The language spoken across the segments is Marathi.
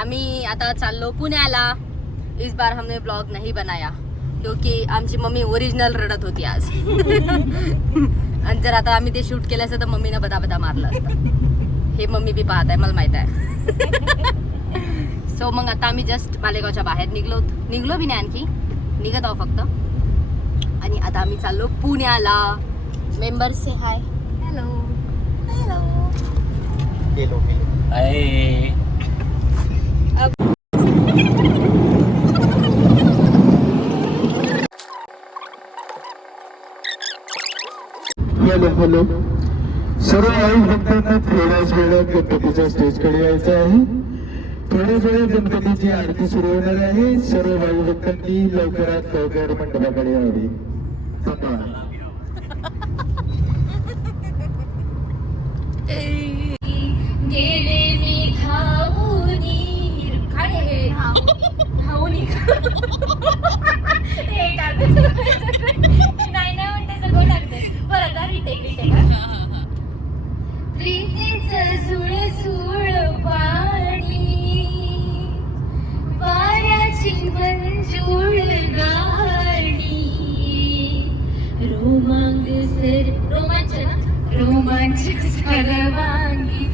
आम्ही आता चाललो पुण्याला. इस बार हमने ब्लॉग नहीं बनाया क्योंकि आमची मम्मी ओरिजिनल रडत होती आज. आणि जर आता आम्ही ते शूट केलं असतं तर मम्मीनं बदा मारलं असतं. हे मम्मी बी पाहत आहे, मला माहित आहे. सो मग आता आम्ही जस्ट मालेगावच्या बाहेर निघलो बी नाही, आणखी निघत आहो फक्त. आणि आता आम्ही चाललो पुण्याला. मेंबर्स से हाय. Hello hello. गेलो हॅलो. सर्व आई भक्तांना थोड्याच वेळात गणपतीच्या स्टेजकडे यायचं आहे. थोड्याच वेळात गणपतीची आरती सुरू होणार आहे. सर्व भाई भक्तांनी लवकरात लवकर मंडपाकडे यावे. धन्यवाद. गेले मी धावूनी. काय हे धावूनी नाही म्हणते सगळं टाकते. बरं आता रिटेक प्रीतीचं सुळ पाणी वाऱ्याची मंजूळ गाणी रोमांच सर्वांगी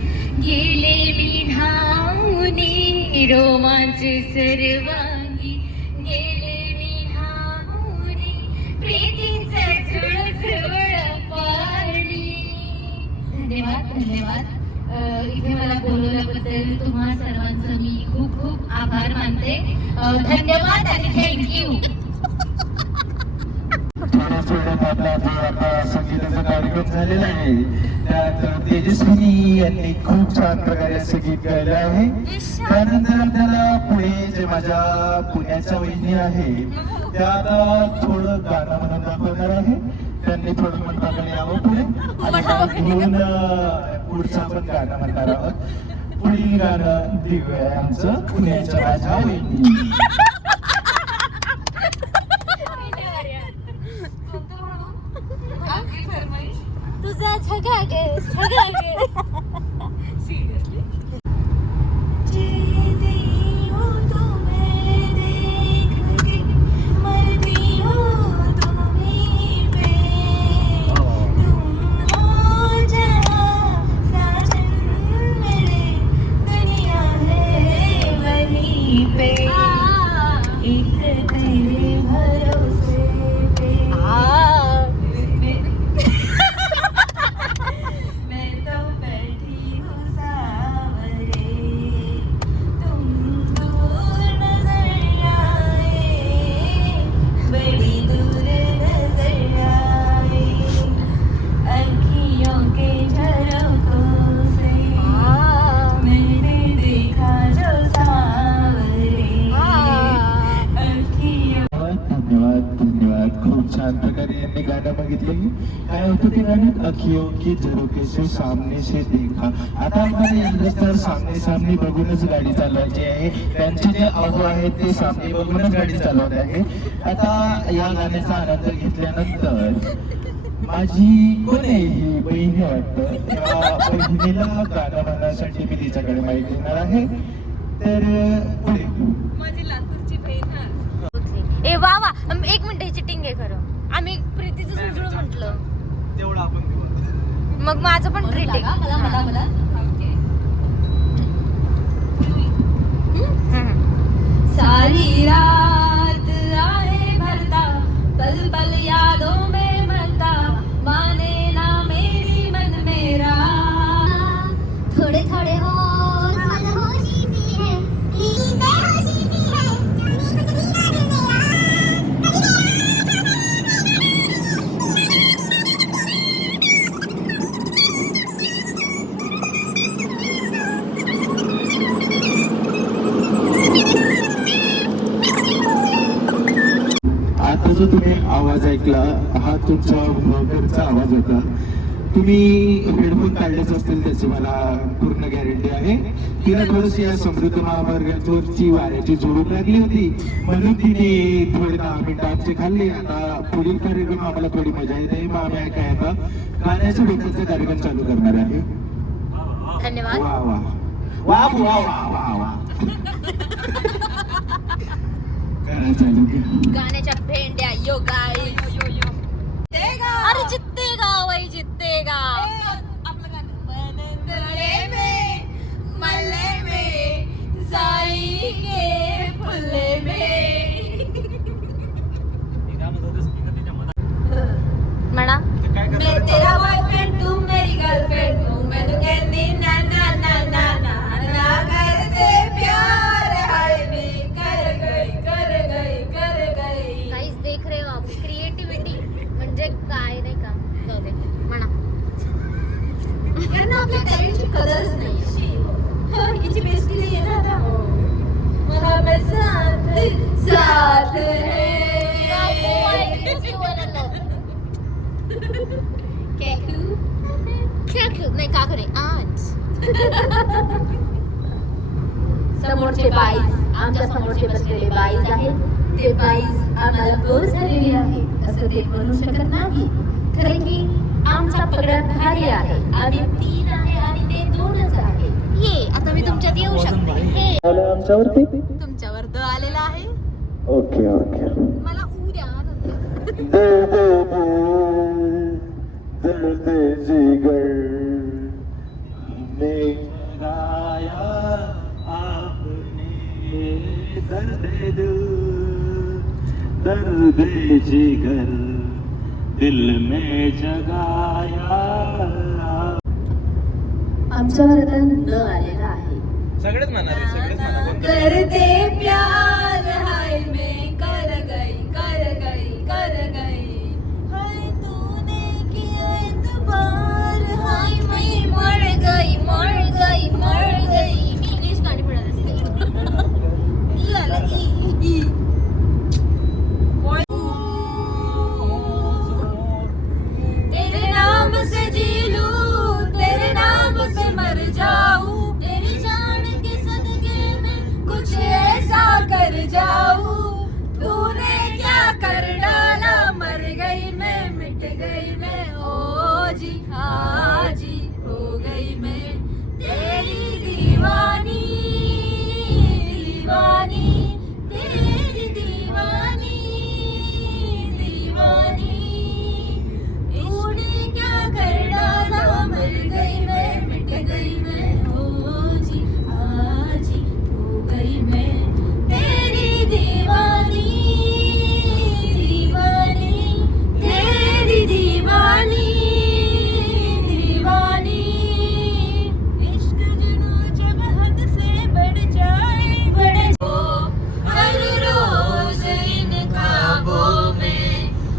गेले मी धावूनी. रोमांच सर्वांगी गेले मी धावूनी. प्रीतीचं सुळ पाणी. धन्यवाद. इथे मला बोलवल्याबद्दल तुम्हा सर्वांचं मी खूप खूप आभार मानते. धन्यवाद आणि थँक्यू. आपला संगीताचा कार्यक्रम झालेला आहे. त्यात तेजस्विनी यांनी खूप छान प्रकारे संगीत गायलं आहे. त्यानंतर आपल्याला पुणे जे माझ्या पुण्याच्या वहिनी आहे त्या आता थोडं गाणं म्हणून दाखवणार आहे. त्यांनी थोडं मंडपाकडे यावं पुढे आणि घेऊन पुढचं आपण गाणं म्हणणार आहोत. पुढील गाणं दिव्य आहे आमचं पुण्याच्या माझ्या वहिनी. तुझा छगा गे सिरियसली. काय होतं ते गाण्यात अखियों की झरोके से सामने से देखा. आता आपल्याला इंग्लिश सामने बघूनच गाडी चालवायची आहे. त्यांचे जे अहो आहेत ते सामने बघूनच गाडी चालवत आहे. आता या गाण्याचा आनंद घेतल्यानंतर माझी कोण आहे ही बहिणी वाटतं, त्या बहिणीला गाणं म्हणण्यासाठी मी तिच्याकडे माहिती देणार आहे. तर पुढे माझी लातूरची बहीण. ए वा वा. एक मिनिट, ही चिटिंग आहे खरं. आम्ही प्रीतीचं सुळसुळ म्हटलं तेवढं आपण मग माझं पण ट्रीट आहे. मला सारी रात आहे भरता पल पल यादों में मरता माने ना मेरी मन मेरा. थोड़े थोड़े हो जो तुम्ही आवाज ऐकला हा तुमचा घरचा आवाज होता. तुम्ही हेडफोन काढलेच असतील त्याची मला पूर्ण गॅरंटी आहे. तिला थोडीशी या समृद्ध महामार्गावरची वाऱ्याची झुळूक लागली होती म्हणून तिने थोडे 10 मिनिटं आमचे खाल्ले. आता पुढील कार्यक्रम आम्हाला थोडी मजा येते. मग आम्ही काय आता गाण्याच्या भेटीचा कार्यक्रम चालू करणार आहे. धन्यवाद. वा वा वा वा वा वा वा. गाणं चालू केलं. गाण्याच्या भेंड्या यो गाईस अरे जितेगा वही जितेगा म्हणा मैं तेरा बॉयफ्रेंड तू मेरी गर्लफ्रेंड हूँ मैं तो कहती ना ना ना ना ना ना करते प्यार हाय मैं कर गई काहीच देख रहे हो आप क्रिएटिव्हिटी म्हणजे काय नाही का जाऊ दे म्हणा यांना आपल्या टॅलेंटची कदरच नाही हिची बेस्टी नाही आहे ना आता मला मैं साथ है नाही का करे आज समोरचे बाईस आमच्या समोरचे बसलेले बाईस आहेत ते बाईस आम्हाला बोर झालेली आहे असं ते म्हणू शकत नाही खरं की आमचा पगडा भारी आहे आम्ही 3 आहे आणि ते 2च आहे ये आता मी तुमच्यात येऊ शकते हे आलं आमच्यावरती तुमच्यावर द आलेला आहे ओके ओके मला उद्या दर्द जिगर में गाया आपने दर्द जिगर दिल में जगाया आमच्यावर आता न आलेला आहे सगळेच म्हणा करते प्यार हाय मैं कर गई हाय तूने किया एतबार हाय मैं मर गई मी इंग्लिश गाणी म्हणत असते ई आलं ई तेरे नाम से जी लूं तेरे नाम से मर जाऊं तेरी जान के सदके में कुछ ऐसा कर जाऊं तूने क्या कर डाला मर गई मैं मिट गई मैं ओ जी हाँ जी हो गई मैं तेरी दीवानी तेरी दीवानी तूने क्या कर डाला मर गई मैं मिट गई मैं ओ जी हाँ जी हो गई मैं तेरी दीवानी तेरी दीवानी इश्क जुनून जब हद से बढ़ जाए हर रोज इन ख्वाबों में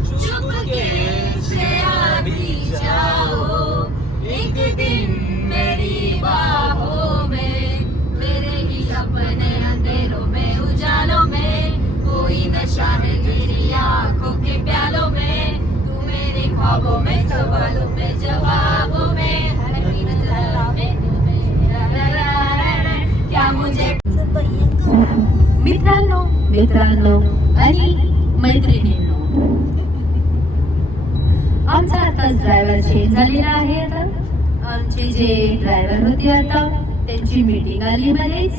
चुपके से आती जाओ एक दिन मेरी बाहों में मेरे ही अपने अंधेरों में उजालों में कोई नशा है तेरी आंखों के प्यालों में तू मेरे ख्वाबों में सवालों में जवाबों में हर एक नजर में क्या मुझे मित्रांनो आणि मैत्रिणींनो आमचा आता ड्रायव्हर चेंज झालेला आहे आता आमचे जे ड्रायव्हर होते आता त्यांची मीटिंग आली मध्येच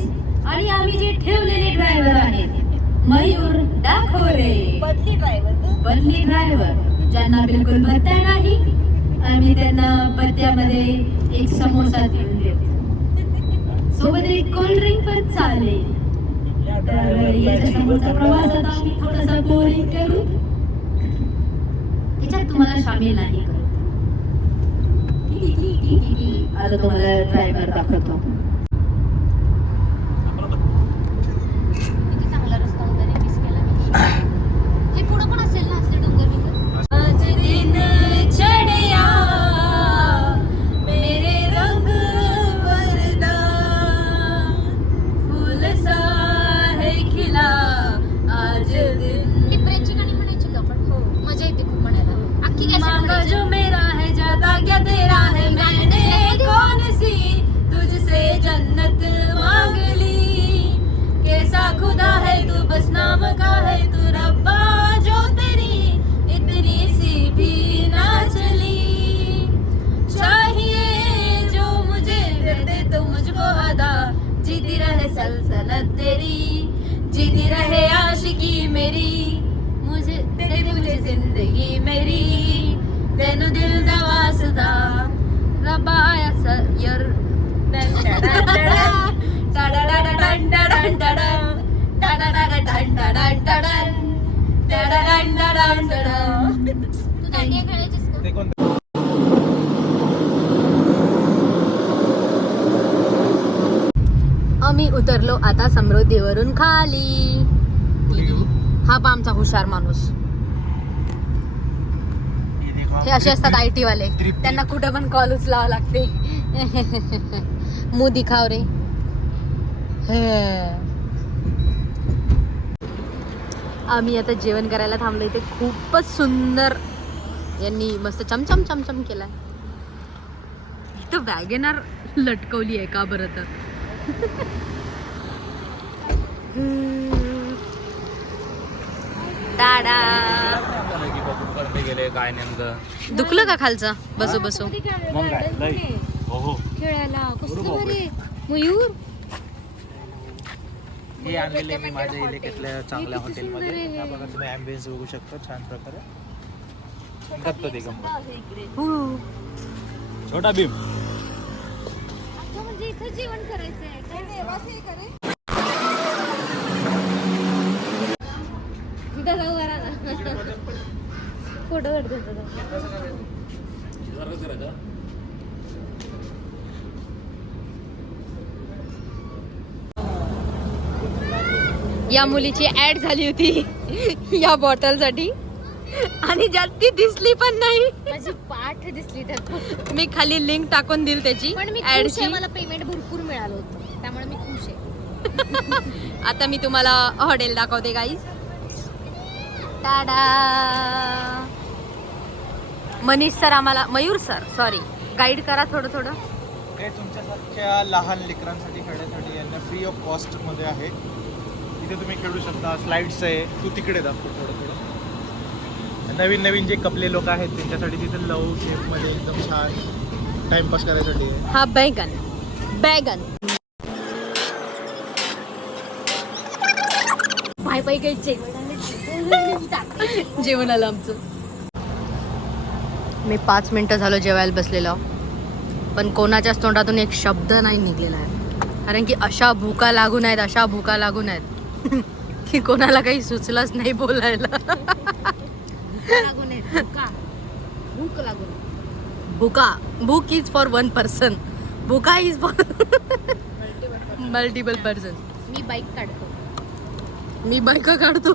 आणि आम्ही जे ठेवलेले ड्रायव्हर आहेत मयूर डाखोरे बदली ड्रायव्हर ज्यांना बिलकुल भत्ता नाही आम्ही त्यांना भत्त्यामध्ये एक समोसा देऊन देतो सोबत एक कोल्ड ड्रिंक पण चालेल तर याच्या समोरचा प्रवास आता आम्ही थोडासा बोरिंग करू त्याच्यात तुम्हाला सामील नाही करू आता तुम्हाला ड्रायव्हर दाखवतो किती चांगला रस्ता होता रे मिस केला मी हे पुढं पण असेल ना असले डोंगर बिंगर आज दिन चढ़िया मेरे रंग वरदा फूल सा है खिला आज दिन टिपऱ्यांची गाणी म्हणायची का आपण हो मजा येते खूप म्हणायला अख्खी कॅसेट मांगा म्हणायची जो मेरा है ज्यादा क्या तेरा है मैंने कौन सी तुझसे जन्नत मांग ली कैसा खुदा है तू बस नाम का है तू रब्बा जो तेरी इतनी सी भी ना चली चाहिए जो मुझे फिर दे तो मुझको अदा जीती रहे सल्तनत तेरी जीती रहे आशिकी जिंदगी मेरी मुझे तेरी मुझे जिंदगी मेरी तेनु दिल दा वास्ता रब्बा आया सर तू दांडिया खेळायचीस का? ते कोणतं? आम्ही उतरलो आता समृद्धीवरून खाली. हा पा आमचा हुशार माणूस. हे असे असतात IT वाले, त्यांना कुठं पण कॉल उचलावा लागते. मुंह दिखाव रे. आम्ही आता जेवण करायला थांबलो. इथे खूपच सुंदर यांनी मस्त चमचम चमचम केलाय. इथं वॅगनर लटकवली आहे का बरं तर. टाडा. गेले काय नेमकं दुखलं का खालचं बसू बसू. मग काय लय हो खेळायला कसलं भारी. मयूर हे आणलेले मी माझ्या इलेक्ट्रिकल्या चांगल्या हॉटेलमध्ये. हा बघा तुम्ही ॲम्बियन्स बघू शकता छान प्रकारे. गप्प ते गंमत. छोटा भीम. अच्छा म्हणजे इथं जेवण करायचं आहे काय? देवाचे करे फोटो काढतो. या मुलीची ऍड झाली होती या बॉटल साठी आणि ज्यात ती दिसली पण नाही. माझी पाठ दिसली त्यात. मी खाली लिंक टाकून दिल त्याची पण मी खुश आहे, ऍडची. मला पेमेंट भरपूर मिळालं होतं त्यामुळे मी खुश आहे. आता मी तुम्हाला हॉटेल दाखवते गाईज. टाडा. मनीष सर आम्हाला, मयूर सर सॉरी, गाईड करा थोडं थोडं. हे तुमच्यासारख्या लहान लेकरांसाठी खेळण्यासाठी यांना फ्री ऑफ कॉस्ट मध्ये आहे. तिथे तुम्ही खेळू शकता. स्लाइड्स आहे. तू तिकडे दाखव थोडं थोडं. नवीन नवीन जे कपले लोक आहेत त्यांच्यासाठी तिथे लव शेपमध्ये एकदम छान टाइमपास करायसाठी आहे. हा बैगन बैगन. पाय पाय काही जेवण आलं आमचं. मी 5 मिनिटं झालं जेवायला बसलेलो, पण कोणाच्याच तोंडातून एक शब्द नाही निघलेला आहे. कारण की अशा भूका लागून आहेत की कोणाला काही सुचलंच नाही बोलायला. लागून आहे. भूक लागून. Bhook is for 1 person. Bhooka is for multiple person. मी बाईक काढतो. मी बायका काढतो.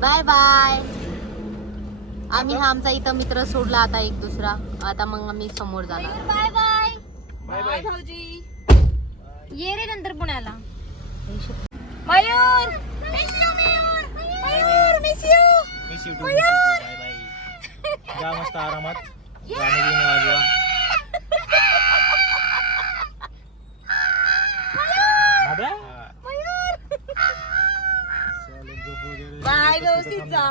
Bye bye. आम्ही हा आमचा इथं मित्र सोडला आता एक दुसरा. आता मग आम्ही समोर जाणार. Bye bye. Bye bye. भाऊजी ये रे नंतर पुण्याला. Mayur miss you too. Bye bye. जा मस्त आरामात. गाणे बिणे वाजवा. बाय व्यवस्थित जा.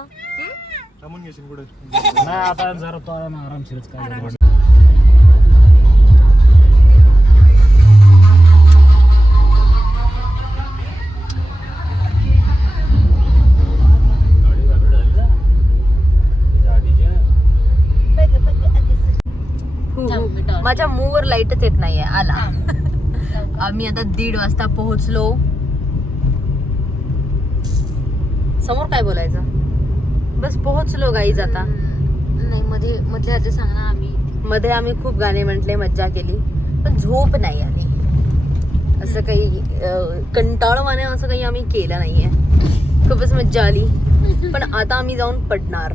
थांबून घेशील पुढे. नाही आता जरा तो आरामशीरच काय. माझ्या मूवर लाईटच येत नाहीये. आला. आम्ही आता 1:30 वाजता पोहोचलो. समोर काय बोलायचं. बस पोहोचलो गाईज आता. नाही मध्ये सांग ना. मध्ये आम्ही खूप गाणे म्हटले, मज्जा केली, पण झोप नाही आली. असं काही कंटाळवाणे असं काही आम्ही केलं नाहीये. खूपच मज्जा आली. पण आता आम्ही जाऊन पडणार.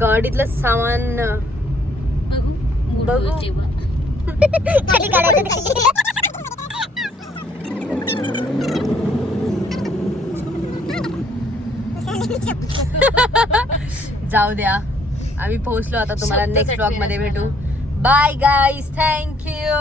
गाडीतलं सामान बघू. जाऊ द्या. आम्ही पोहोचलो आता. तुम्हाला नेक्स्ट ब्लॉग मध्ये भेटू. Bye guys. थँक्यू.